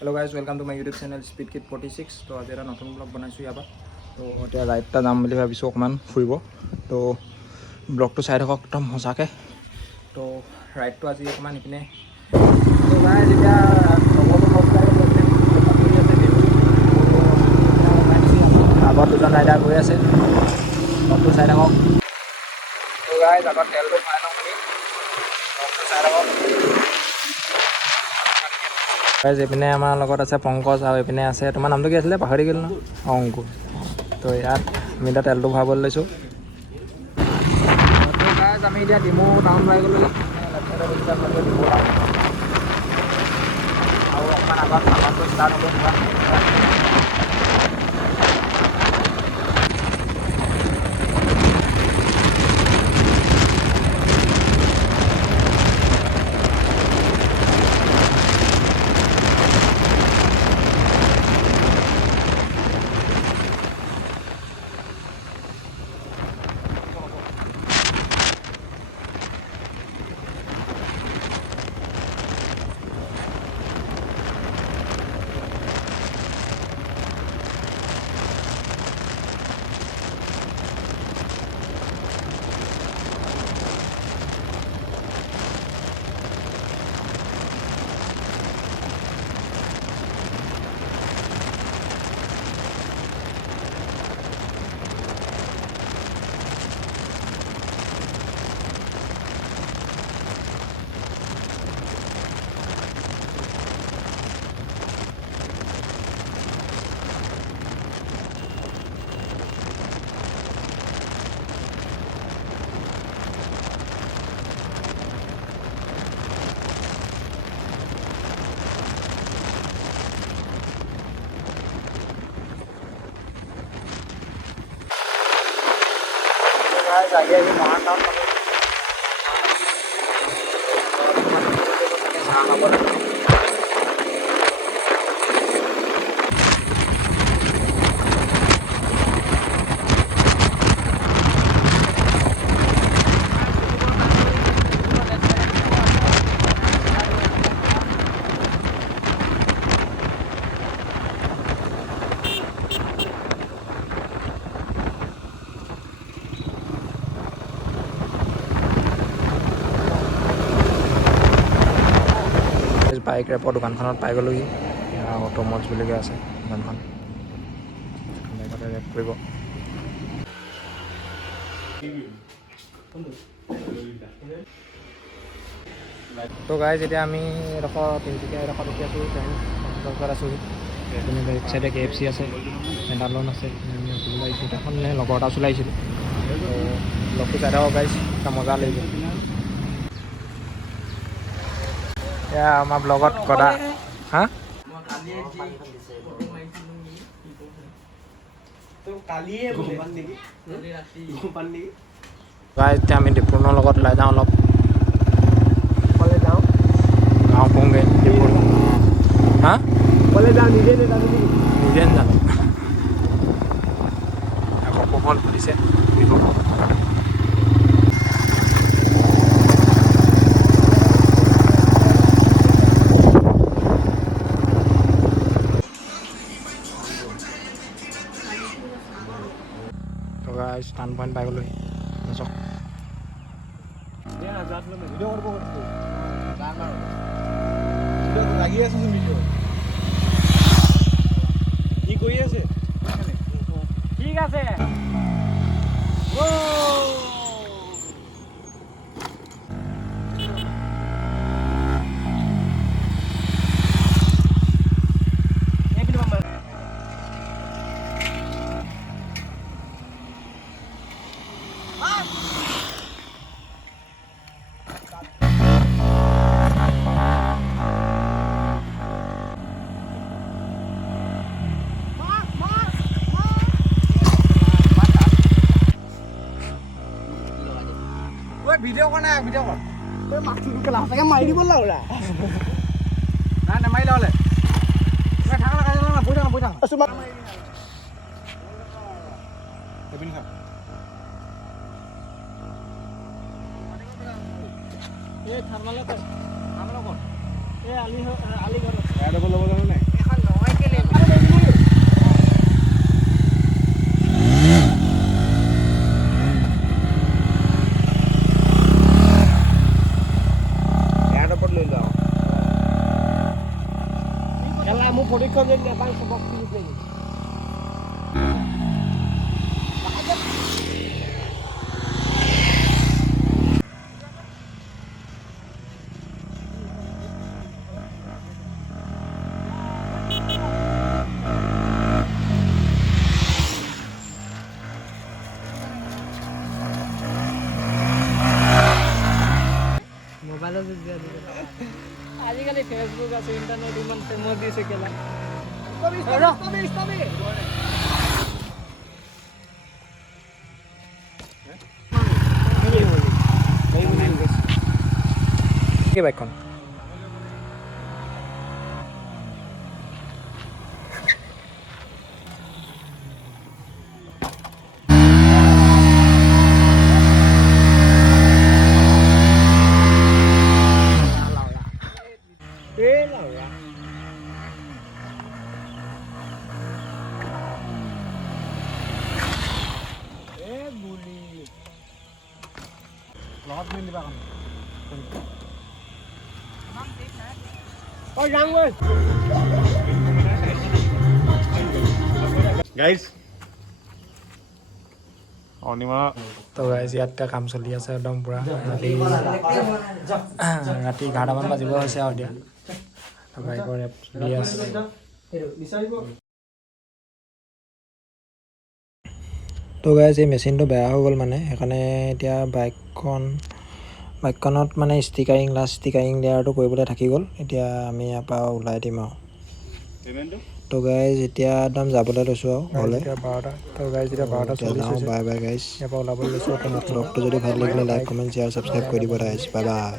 Hello guys welcome to my YouTube channel speed kid 46। तो आज এটা নতুন ব্লগ বনাইছোঁ ইয়াৰ পৰা। তো এতিয়া ৰাইড এটা যাম বুলি ভাবিছোঁ অকণমান ফুৰিব। তো ব্লগটো চাই থাকক একদম সঁচাকৈ। তো ৰাইডটো আজি অকণমান ইপিনে তো গাইজ এতিয়া আগত দুজন ৰাইডাৰ গৈ আছে, ব্লগটো চাই থাকক। তো গাইজ আগত তেলটো ভৰাই লওঁ বুলি ব্লগটো চাই থাকক। এইপিনে আমাৰ লগত আছে পংকজ আৰু এইপিনে আছে তোমাৰ নামটো কি আছিলে পাহৰি গ'ল ন? অংকুৰ। তো ইয়াত আমি এতিয়া তেলটো ভৰাবলৈ লৈছোঁ। আমি এতিয়া ডিমৌ টাউন পাই গ'লোঁ। ডিমৌ টাউন আৰু অকণমান আগত আমাৰটো ষ্টাৰ্ট হ'ব পুৰা। आगे अभी महान टाउन বাইক ৰেপৰ দোকানখনত পাই গ'লোহি। অটোমলছ বুলিকৈ আছে দোকানখন, বাইকতে ৰেপ কৰিব। তো গাইজ এতিয়া আমি এডোখৰ তিনিচুকীয়া এডোখৰ ৰখি আছোঁ, ওচৰত আছোঁহি। এইপিনে বেক চাইডে KFC আছে, পেণ্টালন আছে। এখন লগৰ এটা চলাইছিলোঁ। তো লগটো চাই থাকক গাইজ, এটা মজা লাগিব। এয়া আমাৰ ব্লগত গদা হা এতিয়া আমি ডিপুনৰ লগত ওলাই যাওঁ অলপ গাঁও পোংগৈ ডিপুৰ। হা নিজে নাযাওঁ আকৌ কবল খুলিছে। ষ্টান পইণ্ট পাই গ'লোহি। লাগি আছে কি কৰি আছে? ঠিক আছে। ভিডিঅ' কৰা নাই, ভিডিঅ' কৰ। মাছটো সঁচাকৈ মাৰি দিব লাউৰা। নাই নেমাৰিলে হ'লে থাকা বহি থাকা এই ঠাণ্ডালৈ ক'ত এই আলি ঘৰত ল'ব জানো নাই। মোৰ পৰীক্ষা যদি নাপাওঁ চবক ফিৰিত লাগিব মোবাইলত আজিকালি ফেচবুক আছে ইণ্টাৰনেট ইমান ফেমাছ দিছে কেলা কি বাইকখন লগত নি দিবা গাইজ অনিমা তো গাইজ ইয়াতে কাম চলি আছে একদম পুৰা ৰাতি 11টামান বাজিব হৈছে আৰু এতিয়া বাইকৰ এপ চলি আছে তো গাইজ এই মেচিনটো বেয়া হৈ গ'ল মানে সেইকাৰণে এতিয়া বাইকখনত মানে লাষ্ট ষ্টিকাৰিং লেয়াৰটো কৰিবলৈ থাকি গ'ল এতিয়া আমি ইয়াৰ পৰা ওলাই দিম আৰু তো গাইজ এতিয়া একদম যাবলৈ লৈছোঁ আৰু ঘৰলৈ তো গাইজ এতিয়া 12টা 40 বাই বাই গাইজ ইয়াৰ পৰা ওলাবলৈ লৈছোঁ ব্লগটো যদি ভাল লাগিলে লাইক কমেণ্ট শ্বেয়াৰ ছাবস্ক্ৰাইব কৰি দিব গাইজ বাই বাই